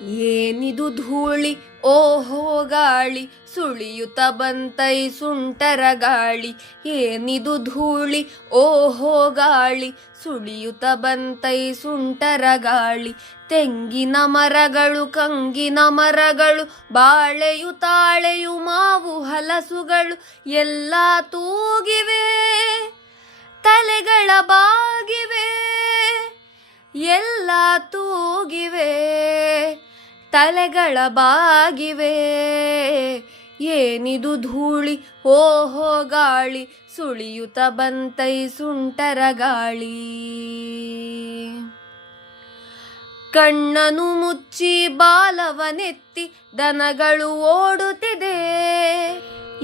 ಏನಿದು ಧೂಳಿ? ಓಹೋ ಗಾಳಿ ಸುಳಿಯುತ್ತ ಬಂತೈ ಸುಂಟರ ಗಾಳಿ. ಏನಿದು ಧೂಳಿ? ಓಹೋ ಗಾಳಿ ಸುಳಿಯುತ್ತ ಬಂತೈ ಸುಂಟರ ಗಾಳಿ. ತೆಂಗಿನ ಮರಗಳು, ಕಂಗಿನ ಮರಗಳು, ಬಾಳೆಯು ತಾಳೆಯು ಮಾವು ಹಲಸುಗಳು ಎಲ್ಲ ತೂಗಿವೆ. ತಲೆಗಳ ಬಾಗಿವೆ, ಎಲ್ಲ ತೂಗಿವೆ. ತಲೆಗಳ ಬಾಗಿವೆ. ಏನಿದು ಧೂಳಿ? ಓಹೋ ಗಾಳಿ. ಸುಳಿಯುತ ಬಂತೈ ಸುಂಟರ ಗಾಳಿ. ಕಣ್ಣನು ಮುಚ್ಚಿ ಬಾಲವನೆತ್ತಿ ದನಗಳು ಓಡುತ್ತಿದೆ.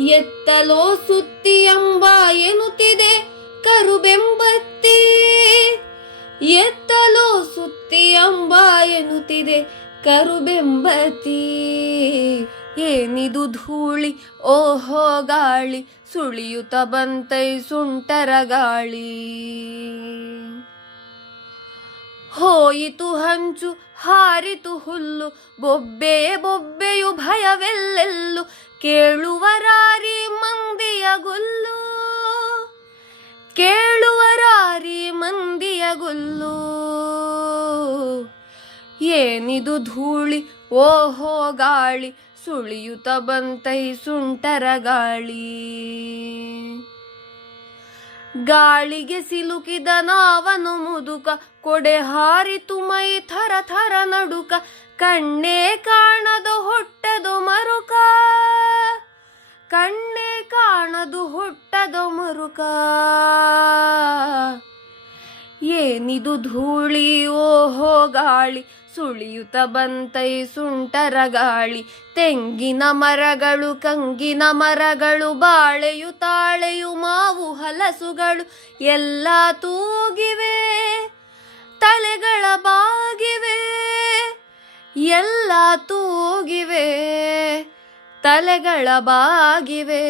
ಎತ್ತಲೋ ಸುತ್ತಿ ಎಂಬ ಎನ್ನುತ್ತಿದೆ ಕರುಬೆಂಬತ್ತಿ. ಎತ್ತಲೋ ಸುತ್ತಿ ಎಂಬ ಎನ್ನುತ್ತಿದೆ ಕರುಬೆಂಬತ್ತಿ ಏನಿದು ಧೂಳಿ? ಓಹೋ ಗಾಳಿ ಸುಳಿಯುತ್ತ ಬಂತೈ ಸುಂಟರ ಗಾಳಿ. ಹೋಯಿತು ಹಂಚು, ಹಾರಿತು ಹುಲ್ಲು ಬೊಬ್ಬೆಯ ಬೊಬ್ಬೆಯು ಭಯವೆಲ್ಲೆಲ್ಲು ಕೇಳುವರಾರಿ ಮಂದಿಯ ಗುಲ್ಲು. ಏನಿದು ಧೂಳಿ? ಓಹೋ ಗಾಳಿ ಸುಳಿಯುತ್ತ ಬಂತೈ ಸುಂಟರ ಗಾಳಿ. ಗಾಳಿಗೆ ಸಿಲುಕಿದ ನಾವನು ಮುದುಕ, ಕೊಡೆ ಹಾರಿತು ಮೈ ಥರ ಥರ ನಡುಕ, ಕಣ್ಣೇ ಕಾಣದು ಹೊಟ್ಟದು ಮರುಕ. ಕಣ್ಣೇ ಕಾಣದು ಹೊಟ್ಟದು ಮರುಕ. ಏನಿದು ಧೂಳಿ? ಓಹೋ ಗಾಳಿ, ಸುಳಿಯುತ್ತ ಬಂತೈ ಸುಂಟರ ಗಾಳಿ. ತೆಂಗಿನ ಮರಗಳು, ಕಂಗಿನ ಮರಗಳು, ಬಾಳೆಯು ತಾಳೆಯು, ಮಾವು ಹಲಸುಗಳು ಎಲ್ಲ ತೂಗಿವೆ. ತಲೆಗಳ ಬಾಗಿವೆ, ಎಲ್ಲ ತೂಗಿವೆ. ತಲೆಗಳ ಬಾಗಿವೆ.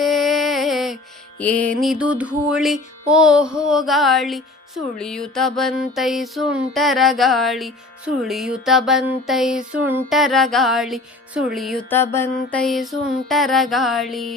ಏನಿದು ಧೂಳಿ? ಓಹೋ ಗಾಳಿ ಸುಳಿಯುತ್ತ ಬಂತೈ ಸುಂಟರ ಗಾಳಿ ಸುಳಿಯುತ ಬಂತೈ ಸುಂಟರ ಗಾಳಿ ಸುಳಿಯುತ ಬಂತೈ ಸುಂಟರ ಗಾಳಿ.